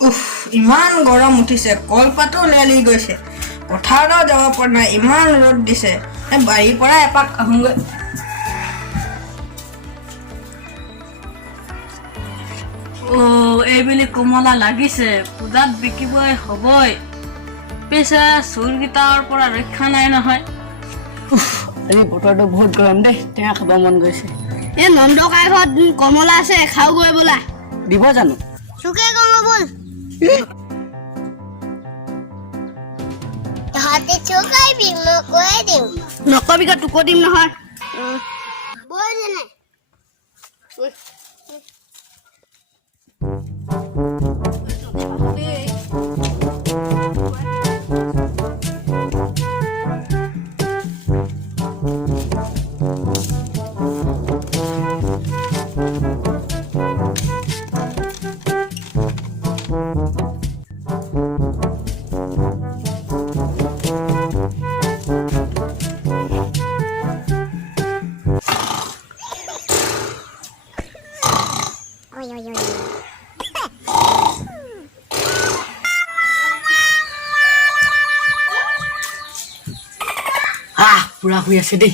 উফ ইমান গৰম উঠিছে কলপাতো লেলি গৈছে পথাৰত যাব পৰা নাই ইমান ৰ'দ দিছে বাৰীৰ পৰা এপাক আহোঁগৈ এইবেলি কোমলা লাগিছে পূজাত বিকিবই হ'বই পিছে চোৰকেইটাৰ পৰা ৰক্ষা নাই নহয় আজি বতৰটো বহুত গৰম দেই টেঙা খাব মন গৈছে এই নন্দকাই ঘৰত কমলা আছে খাওগৈ বোলা দিব জানো চুকে কম বল তহঁতে চুকাই বিম কৈ দিম নকবিকা তোকো দিম নহয় বল যেনে পুৰা হৈ আছে দেই